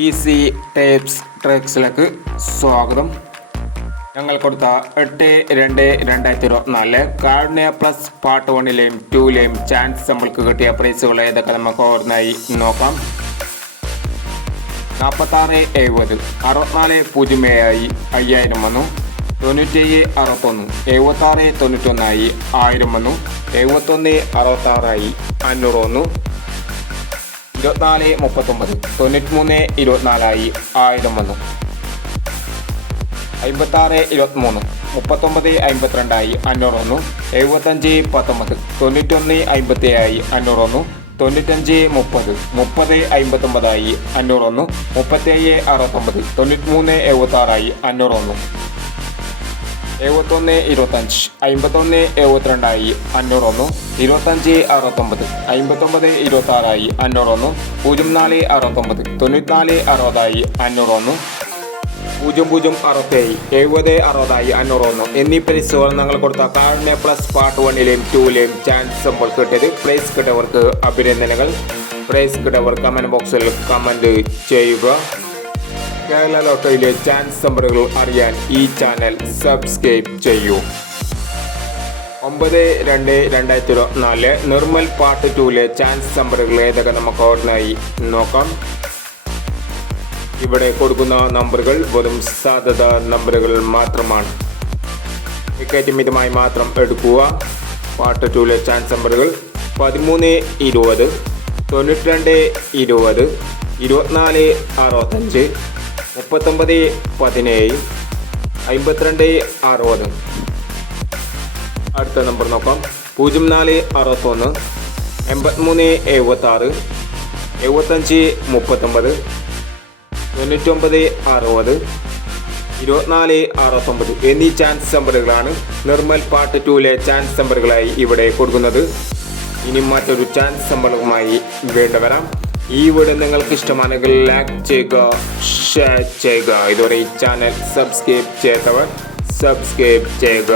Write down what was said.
Easy tapes ട്രിക്സിലേക്ക് സ്വാഗതം. ഞങ്ങൾ കൊടുത്ത 8/2/2024 കാരുണ്യ പ്ലസ് പാർട്ട് 1ലെയും 2ലെയും ചാൻസ് നമ്മൾക്ക് കിട്ടിയ പ്രൈസുകൾ ഏതൊക്കെ നമുക്ക് ഓരോന്നായി നോക്കാം. 46/70 64/07 5000 വന്നു. 97/61 76/91 1000 വന്നു. 71/66 500 വന്നു. 24/39 93/24 1000 വന്നു. 56/23 39/52 500 വന്നു. 75/19 91/57 500 വന്നു. 95/30 30/59 500 വന്നു. 37/69 93/76 500 വന്നു. 71/25 51/72 500 വന്നു. 25/69 59/26 500 വന്നു. 04/69 94/60 500 വന്നു. 00/67 70/60 500 വന്നു. എന്നീ പ്രൈസുകൾ ഞങ്ങൾ കൊടുത്ത കാരുണ്യ പ്ലസ് പാർട്ട് 1ലെയും 2ലെയും ചാൻസ് നമ്മൾ കിട്ടിയത്. പ്രൈസ് കിട്ടിയവർക്ക് അഭിനന്ദനങ്ങൾ. പ്രൈസ് കിട്ടിയവർ കമന്റ് ബോക്സിൽ കമന്റ് ചെയ്യുക. കേരള ലോട്ടറിയിലെ ചാൻസ് നമ്പറുകൾ അറിയാൻ ഈ ചാനൽ സബ്സ്ക്രൈബ് ചെയ്യൂ. 9/2/2024 നിർമ്മൽ പാർട്ട് 2ലെ ചാൻസ് നമ്പറുകൾ ഏതൊക്കെ നമുക്ക് ഓർമ്മയായി നോക്കാം. ഇവിടെ കൊടുക്കുന്ന നമ്പറുകൾ വെറും സാധ്യത നമ്പറുകൾ മാത്രമാണ്. ടിക്കറ്റ് മിതമായി മാത്രം എടുക്കുക. പാർട്ട് 2ലെ ചാൻസ് നമ്പറുകൾ 13/20 92/20 24/65 39/17 52/60. അടുത്ത നമ്പർ നോക്കാം. 04/61 83/76 75/39 99/60 24/69 എന്നീ ചാൻസ് നമ്പറുകളാണ് നിർമ്മൽ പാർട്ട് 2ലെ ചാൻസ് നമ്പറുകളായി ഇവിടെ കൊടുക്കുന്നത്. ഇനി മറ്റൊരു ചാൻസ് നമ്പറുമായി വേണ്ടവരാം. ഈ വീഡിയോ നിങ്ങൾക്ക് ഇഷ്ടമാണെങ്കിൽ ലൈക്ക് ചെയ്യുക, ഷെയർ ചെയ്യുക. ഇതുവരെ ഈ ചാനൽ സബ്സ്ക്രൈബ് ചെയ്യാത്തവർ സബ്സ്ക്രൈബ് ചെയ്യുക.